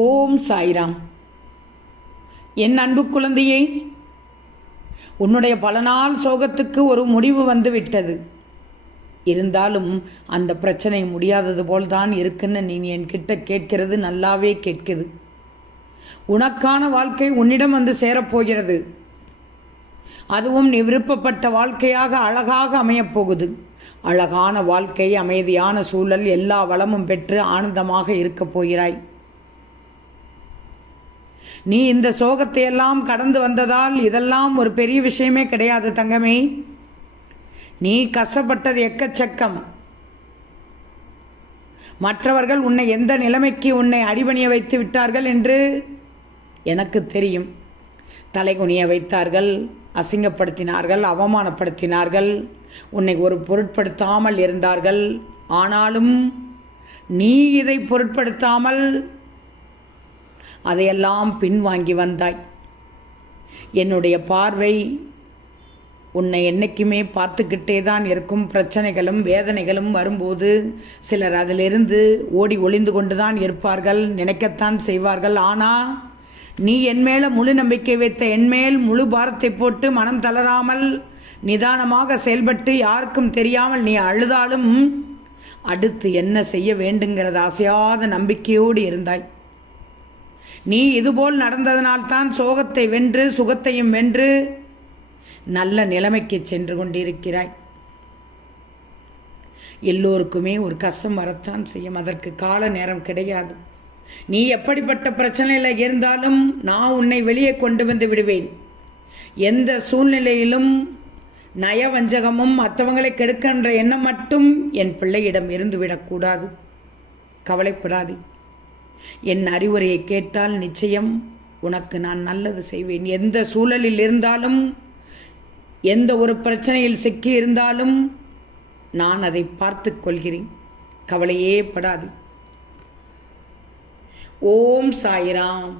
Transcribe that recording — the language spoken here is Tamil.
ஓம் சாய்ராம். என் அன்பு குழந்தையே, உன்னுடைய பல நாள் சோகத்துக்கு ஒரு முடிவு வந்து விட்டது. இருந்தாலும் அந்த பிரச்சனை முடியாதது போல்தான் இருக்குன்னு நீ என்கிட்ட கேட்கிறது நல்லாவே கேட்குது. உனக்கான வாழ்க்கை உன்னிடம் வந்து சேரப்போகிறது. அதுவும் நீ விருப்பப்பட்ட வாழ்க்கையாக அழகாக அமையப்போகுது. அழகான வாழ்க்கை, அமைதியான சூழல், எல்லா வளமும் பெற்று ஆனந்தமாக இருக்கப் போகிறாய். நீ இந்த சோகத்தை எல்லாம் கடந்து வந்ததால் இதெல்லாம் ஒரு பெரிய விஷயமே கிடையாது தங்கமே. நீ கஷ்டப்பட்டது எக்கச்சக்கம். மற்றவர்கள் உன்னை எந்த நிலைமைக்கு உன்னை அடிபணிய வைத்து விட்டார்கள் என்று எனக்கு தெரியும். தலைகுனிய வைத்தார்கள், அசிங்கப்படுத்தினார்கள், அவமானப்படுத்தினார்கள், உன்னை ஒரு பொருட்படுத்தாமல் இருந்தார்கள். ஆனாலும் நீ இதை பொருட்படுத்தாமல் அதையெல்லாம் பின்வாங்கி வந்தாய். என்னுடைய பார்வை உன்னை என்றைக்குமே பார்த்துக்கிட்டே தான் இருக்கும். பிரச்சனைகளும் வேதனைகளும் வரும்போது சிலர் அதிலிருந்து ஓடி ஒளிந்து கொண்டு தான் இருப்பார்கள், நினைக்கத்தான் செய்வார்கள். ஆனால் நீ என்மேல முழு நம்பிக்கை வைத்த என்மேல் முழு பாரத்தை போட்டு மனம் தளராமல் நிதானமாக செயல்பட்டு யாருக்கும் தெரியாமல் நீ அழுதாலும் அடுத்து என்ன செய்ய வேண்டுங்கிறது அசையாத நம்பிக்கையோடு இருந்தாய். நீ இதுபோல் நடந்ததனால்தான் சோகத்தை வென்று சுகத்தையும் வென்று நல்ல நிலைமைக்கு சென்று கொண்டிருக்கிறாய். எல்லோருக்குமே ஒரு கஷ்டம் வரத்தான் செய்யும். அதற்கு கால நேரம் கிடையாது. நீ எப்படிப்பட்ட பிரச்சனையில் இருந்தாலும் நான் உன்னை வெளியே கொண்டு வந்து விடுவேன். எந்த சூழ்நிலையிலும் நயவஞ்சகமும் மற்றவங்களை கெடுக்கின்ற எண்ணம் மட்டும் என் பிள்ளையிடம் இருந்து விடக்கூடாது. கவலைப்படாதே. என் அறிவுரையை கேட்டால் நிச்சயம் உனக்கு நான் நல்லது செய்வேன். எந்த சூழலில் இருந்தாலும், எந்த ஒரு பிரச்சனையில் சிக்கி இருந்தாலும் நான் அதை பார்த்து கொள்கிறேன். கவலையே படாது. ஓம் சாய்ராம்.